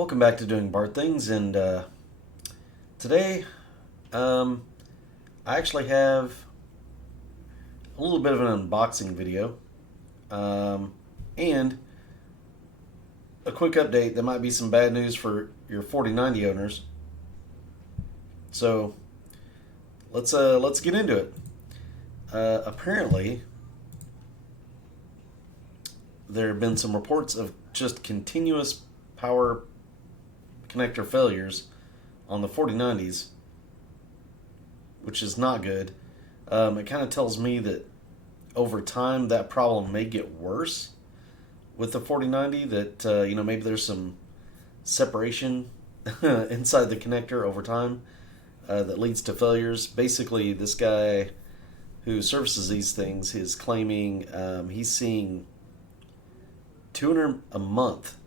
Welcome back to Doing Bart Things, and today I actually have a little bit of an unboxing video and a quick update that might be some bad news for your 4090 owners. So let's get into it. Apparently, there have been some reports of just continuous power connector failures on the 4090's, which is not good. It kind of tells me that over time that problem may get worse with the 4090, that maybe there's some separation inside the connector over time that leads to failures. Basically, this guy who services these things is claiming he's seeing 200 a month,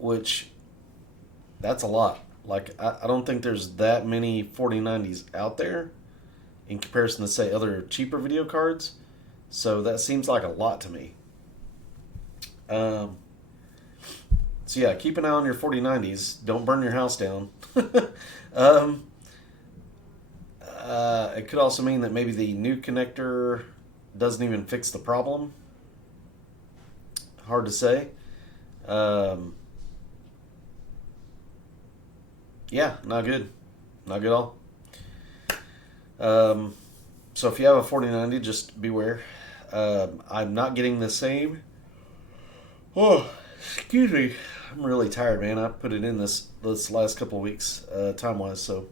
which that's a lot. Like, I don't think there's that many 4090's out there in comparison to, say, other cheaper video cards. So that seems like a lot to me. So yeah, keep an eye on your 4090's. Don't burn your house down. um, it could also mean that maybe the new connector doesn't even fix the problem. Hard to say. Yeah, not good. Not good at all. So if you have a 4090, just beware. I'm not getting the same. Oh, excuse me. I'm really tired, man. I put it in this last couple of weeks, time-wise, so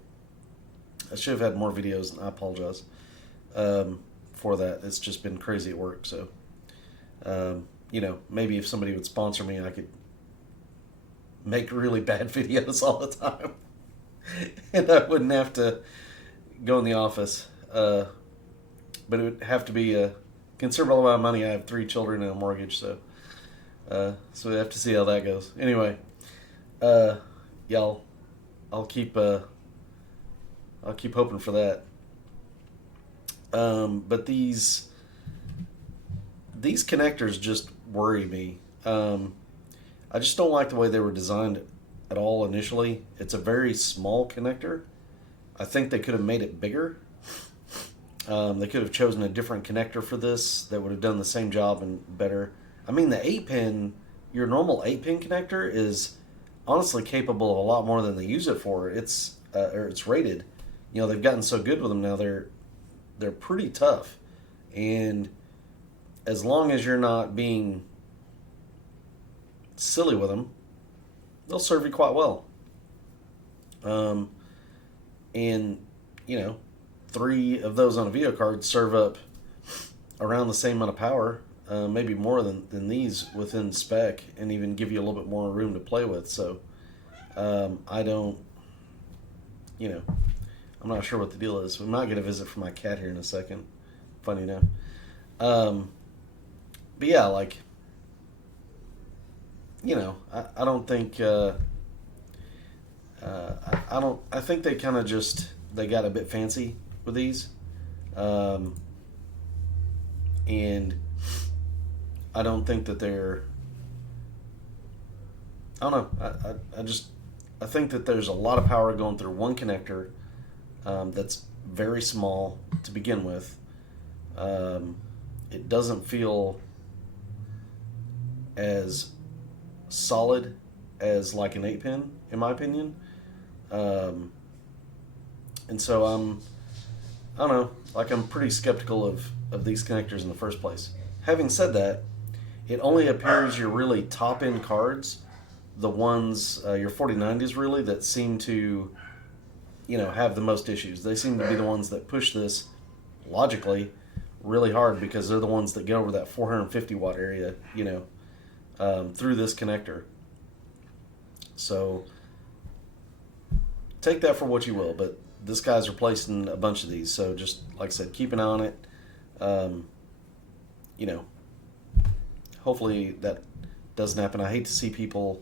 I should have had more videos, and I apologize for that. It's just been crazy at work, so maybe if somebody would sponsor me, I could make really bad videos all the time. And I wouldn't have to go in the office. But it would have to be a considerable amount of money. I have 3 children and a mortgage, so we have to see how that goes. Anyway, I'll keep hoping for that. But these connectors just worry me. I just don't like the way they were designed at all initially. It's a very small connector. I think they could have made it bigger. They could have chosen a different connector for this that would have done the same job and better. I mean, the 8-pin, your normal 8-pin connector is honestly capable of a lot more than they use it for. It's rated. They've gotten so good with them now. They're pretty tough, and as long as you're not being silly with them, they'll serve you quite well. And 3 of those on a video card serve up around the same amount of power, maybe more than these within spec, and even give you a little bit more room to play with. So I don't, I'm not sure what the deal is. We might get a visit from my cat here in a second. Funny enough. But yeah, like, I don't think, I think they kind of they got a bit fancy with these. And I don't think that I don't know. I think that there's a lot of power going through one connector that's very small to begin with. It doesn't feel as solid as like an 8-pin, in my opinion. And so I don't know, like, I'm pretty skeptical of these connectors in the first place. Having said that, it only appears your really top-end cards, the ones, your 4090's really, that seem to, have the most issues. They seem to be the ones that push this, logically, really hard, because they're the ones that get over that 450 watt area, through this connector. So take that for what you will, but this guy's replacing a bunch of these, so just, like I said, keep an eye on it. Hopefully that doesn't happen. I hate to see people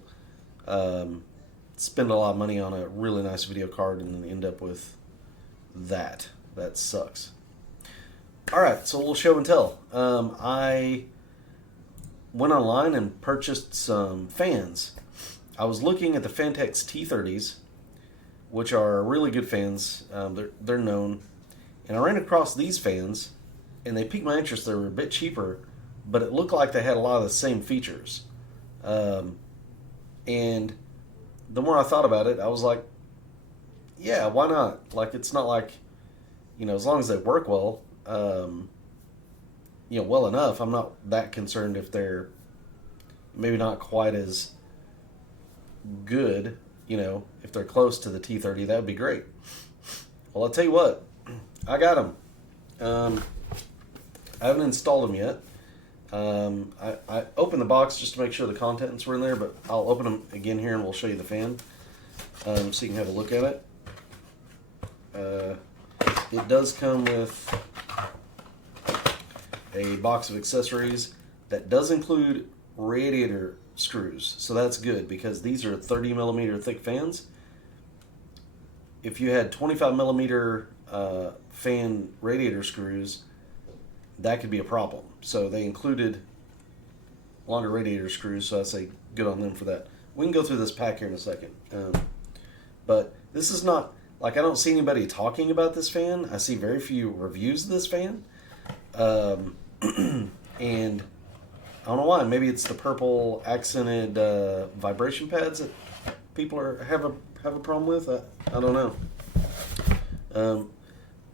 spend a lot of money on a really nice video card and then end up with that. That sucks. All right, so we'll show and tell. I went online and purchased some fans. I was looking at the Fantex T30s, which are really good fans. They're known. And I ran across these fans, and they piqued my interest. They were a bit cheaper, but it looked like they had a lot of the same features. And the more I thought about it, I was like, yeah, why not? Like, it's not like, as long as they work well, well enough, I'm not that concerned if they're maybe not quite as good, if they're close to the T30, that would be great. Well, I'll tell you what, I got them. I haven't installed them yet. I opened the box just to make sure the contents were in there, but I'll open them again here and we'll show you the fan, so you can have a look at it. It does come with a box of accessories that does include radiator screws, so that's good because these are 30 millimeter thick fans. If you had 25 millimeter fan radiator screws, that could be a problem. So they included longer radiator screws, so I say good on them for that. We can go through this pack here in a second. But this is not, I don't see anybody talking about this fan. I see very few reviews of this fan. And I don't know why. Maybe it's the purple accented vibration pads that people have a problem with. I don't know.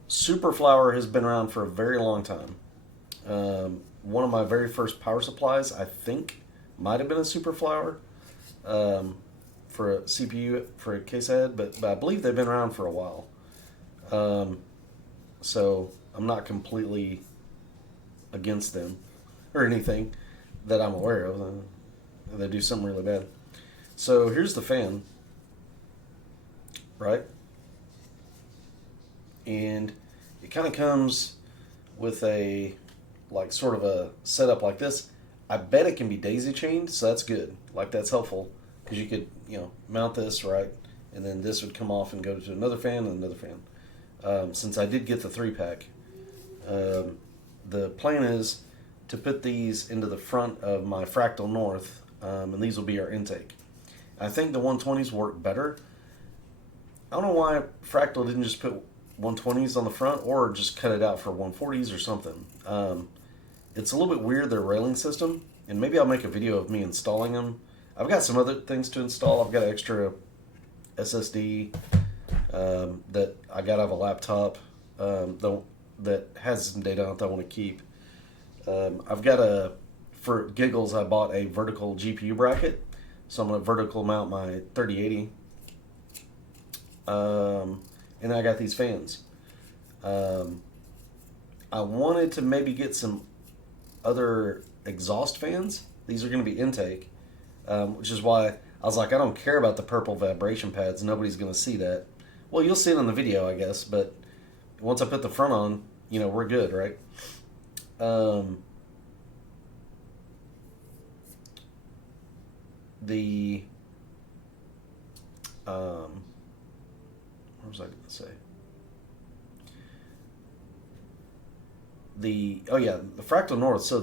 Super Flower has been around for a very long time. One of my very first power supplies, I think, might have been a Super Flower for a CPU for a case I had, but I believe they've been around for a while. So I'm not completely against them or anything that I'm aware of. They do something really bad. So here's the fan, right? And it kind of comes with a sort of a setup like this. I bet it can be daisy chained, so that's good. That's helpful because you could mount this right, and then this would come off and go to another fan and another fan. Since I did get the 3-pack, the plan is to put these into the front of my Fractal North, and these will be our intake. I think the 120s work better. I don't know why Fractal didn't just put 120s on the front or just cut it out for 140s or something. It's a little bit weird, their railing system, and maybe I'll make a video of me installing them. I've got some other things to install. I've got an extra SSD that I got out of a laptop that has some data on it that I want to keep. I've got for giggles, I bought a vertical GPU bracket, so I'm going to vertical mount my 3080. And I got these fans. I wanted to maybe get some other exhaust fans. These are going to be intake, which is why I was like, I don't care about the purple vibration pads. Nobody's going to see that. Well, you'll see it in the video, I guess, but once I put the front on, we're good, right? What was I going to say? The Fractal North. So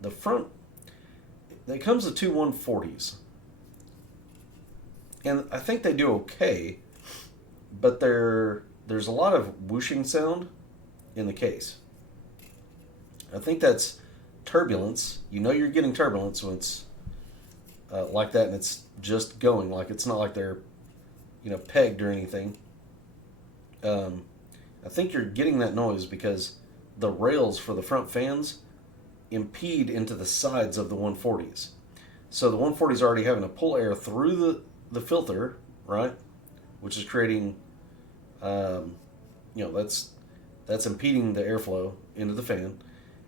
the front, it comes with two 140s, and I think they do okay, but there's a lot of whooshing sound in the case. I think that's turbulence. You're getting turbulence when it's like that, and it's just going. It's not like they're pegged or anything. I think you're getting that noise because the rails for the front fans impede into the sides of the 140s. So the 140s are already having to pull air through the filter, right? Which is creating, that's impeding the airflow into the fan.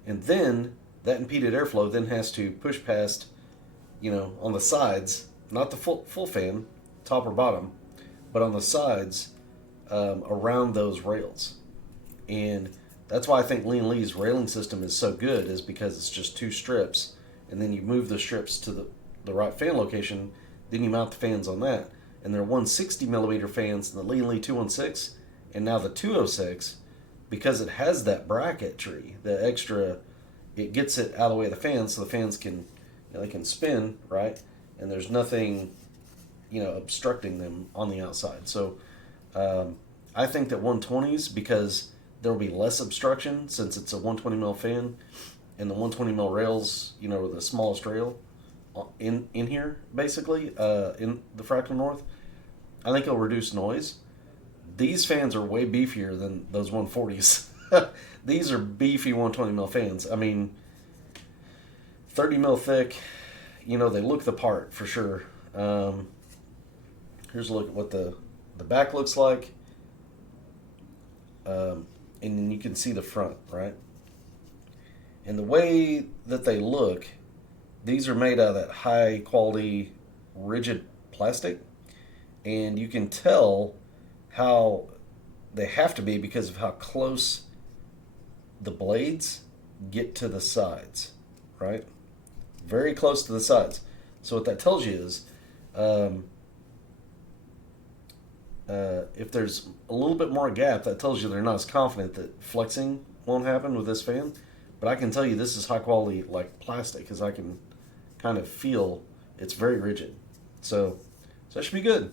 And then that impeded airflow then has to push past, on the sides, not the full fan, top or bottom, but on the sides, around those rails. And that's why I think Lean Lee's railing system is so good, is because it's just two strips, and then you move the strips to the right fan location, then you mount the fans on that. And they're 160 millimeter fans in the Lean Lee 216, and now the 206, because it has that bracketry, the extra, it gets it out of the way of the fans, so the fans can and they can spin, right? And there's nothing, obstructing them on the outside. So I think that 120s, because there will be less obstruction since it's a 120 mil fan, and the 120 mil rails, the smallest rail in here, basically, in the Fractal North, I think it'll reduce noise. These fans are way beefier than those 140s. These are beefy 120 mil fans. I mean, 30 mil thick, they look the part for sure. Here's a look at what the back looks like. And then you can see the front, right? And the way that they look, these are made out of that high quality rigid plastic. And you can tell how they have to be because of how close the blades get to the sides, right? Very close to the sides. So what that tells you is if there's a little bit more gap, that tells you they're not as confident that flexing won't happen with this fan. But I can tell you this is high quality like plastic because I can kind of feel it's very rigid. So that should be good.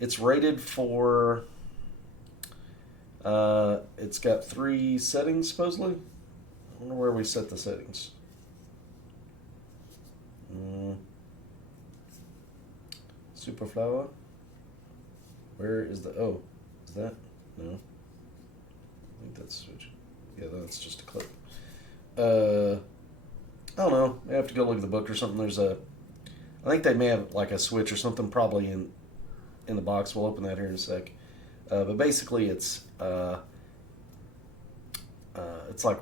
It's rated for, it's got 3 settings supposedly. I wonder where we set the settings. Superflower. Where is the, is that? No. I think that's switch. Yeah, that's just a clip. I don't know. I have to go look at the book or something. I think they may have like a switch or something probably in the box. We'll open that here in a sec. But basically it's like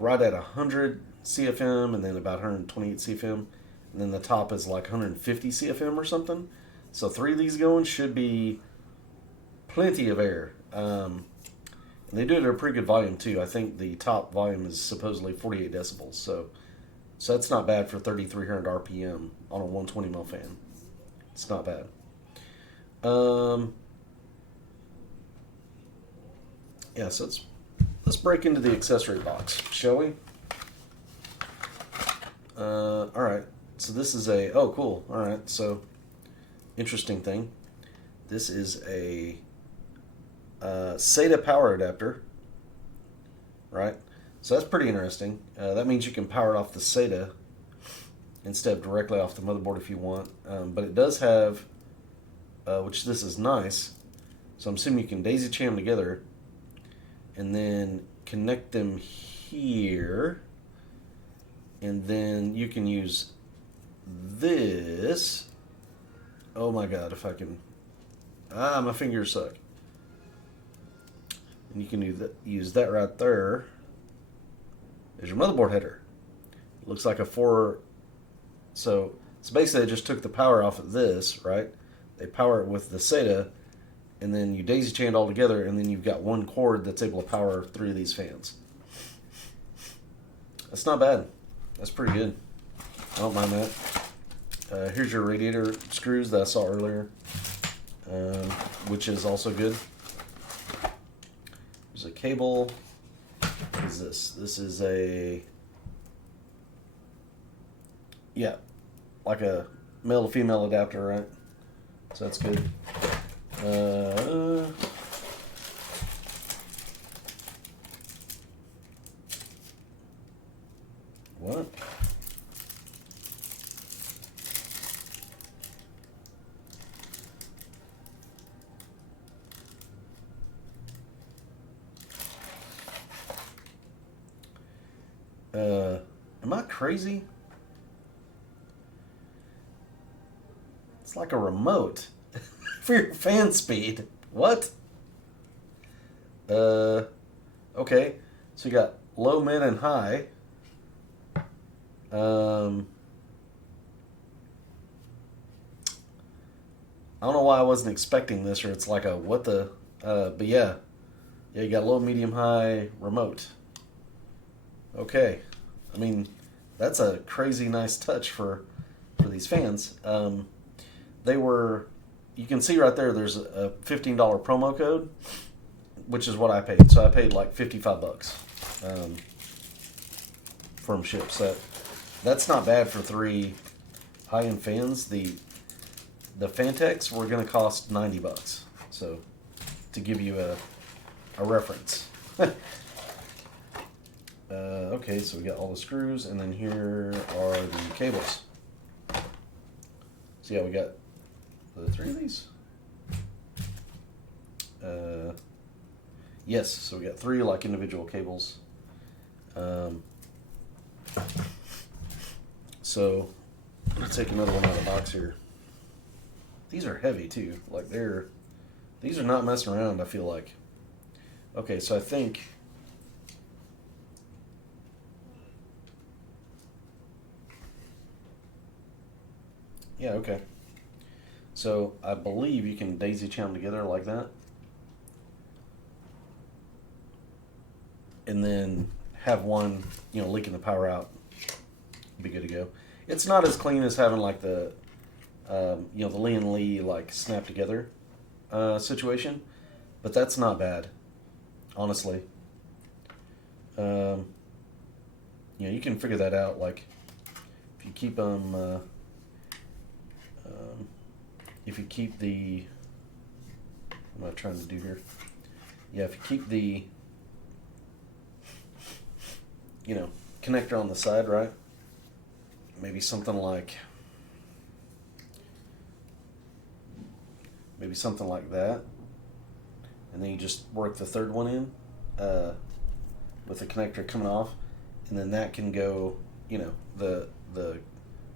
right at 100 CFM and then about 128 CFM. And then the top is like 150 CFM or something. So 3 of these going should be plenty of air. And they do it at a pretty good volume too. I think the top volume is supposedly 48 decibels. So that's not bad for 3,300 RPM on a 120 mil fan. It's not bad. Yeah, so let's break into the accessory box, shall we? All right. So this is oh, cool. All right. So interesting thing. This is a SATA power adapter, right? So that's pretty interesting. That means you can power it off the SATA instead of directly off the motherboard if you want. But it does have, which this is nice, so I'm assuming you can daisy chain them together and then connect them here. And then you can use this. Oh my God, if I can. My fingers suck. And you can use that right there as your motherboard header. It looks like a 4. So basically they just took the power off of this, right? They power it with the SATA, and then you daisy chain it all together, and then you've got one cord that's able to power 3 of these fans. That's not bad. That's pretty good. I don't mind that. Here's your radiator screws that I saw earlier, which is also good. There's a cable. What is this? This is like a male to female adapter, right? So that's good. What? Am I crazy? It's like a remote for your fan speed. What? Okay. So you got low, mid, and high. I don't know why I wasn't expecting this, or it's like a what the, but yeah, you got low, medium, high, remote. Okay, I mean that's a crazy nice touch for these fans. You can see right there. There's a $15 promo code, which is what I paid. So I paid like $55 for them shipped. So that's not bad for 3 high-end fans. The Fantecs were going to cost $90. So, to give you a reference. Okay, so we got all the screws, and then here are the cables. So yeah, we got the 3 of these. Yes, so we got 3 like individual cables. So let's take another one out of the box here. These are heavy too. Like these are not messing around, I feel like. Okay, so I think yeah, okay. So I believe you can daisy chain them together like that. And then have one, leaking the power out. Be good to go. It's not as clean as having like the, the Lee and Lee like snap together situation, but that's not bad, honestly. You can figure that out. Like if you keep them, if you keep the, what am I trying to do here? Yeah, if you keep the, connector on the side, right? Maybe something like that, and then you just work the third one in with the connector coming off, and then that can go, the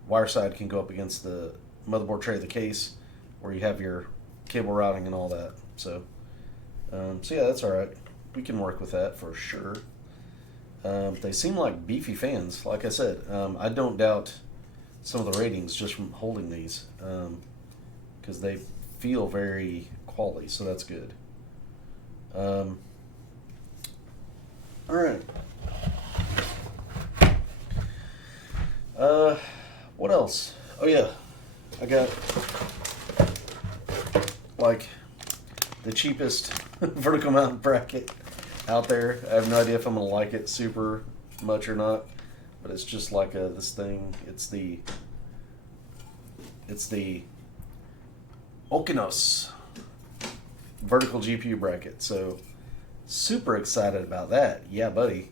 wire side can go up against the motherboard tray of the case where you have your cable routing and all that. So yeah, that's all right. We can work with that for sure. They seem like beefy fans. Like I said, I don't doubt some of the ratings just from holding these, because they feel very quality, so that's good. All right. What else? Oh yeah, I got like the cheapest vertical mount bracket out there. I have no idea if I'm gonna like it super much or not, but it's just like this thing. It's the Okinos vertical GPU bracket. So super excited about that. Yeah, buddy.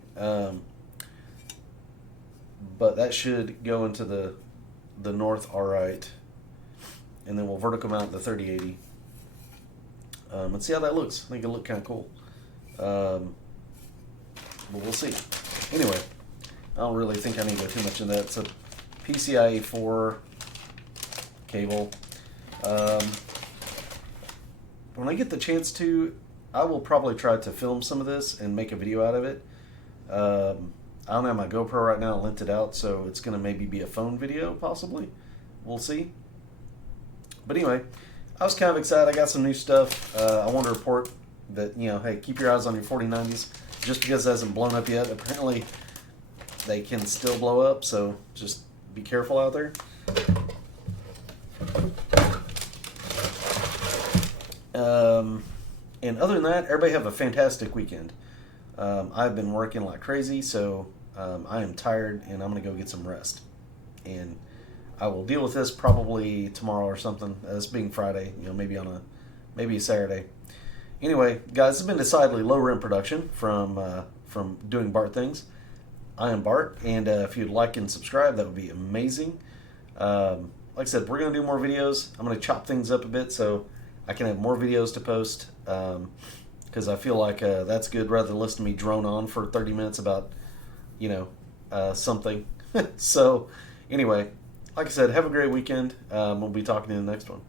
But that should go into the north all right, and then we'll vertical mount the 3080. Let's see how that looks. I think it'll look kind of cool. But we'll see. Anyway, I don't really think I need to go too much into that. It's a PCIe 4 cable. When I get the chance to, I will probably try to film some of this and make a video out of it. I don't have my GoPro right now, I lent it out, so it's going to maybe be a phone video, possibly. We'll see. But anyway, I was kind of excited. I got some new stuff. I want to report that, hey, keep your eyes on your 4090's. Just because it hasn't blown up yet, apparently they can still blow up, so just be careful out there. And other than that, everybody have a fantastic weekend. I've been working like crazy, so I am tired, and I'm going to go get some rest. And I will deal with this probably tomorrow or something, this being Friday, maybe a Saturday. Anyway, guys, it's been decidedly low rent production from doing Bart things. I am Bart, and if you'd like and subscribe, that would be amazing. Like I said, we're going to do more videos. I'm going to chop things up a bit so I can have more videos to post, because I feel like that's good rather than listen to me drone on for 30 minutes about, something. So, anyway, like I said, have a great weekend. We'll be talking to you in the next one.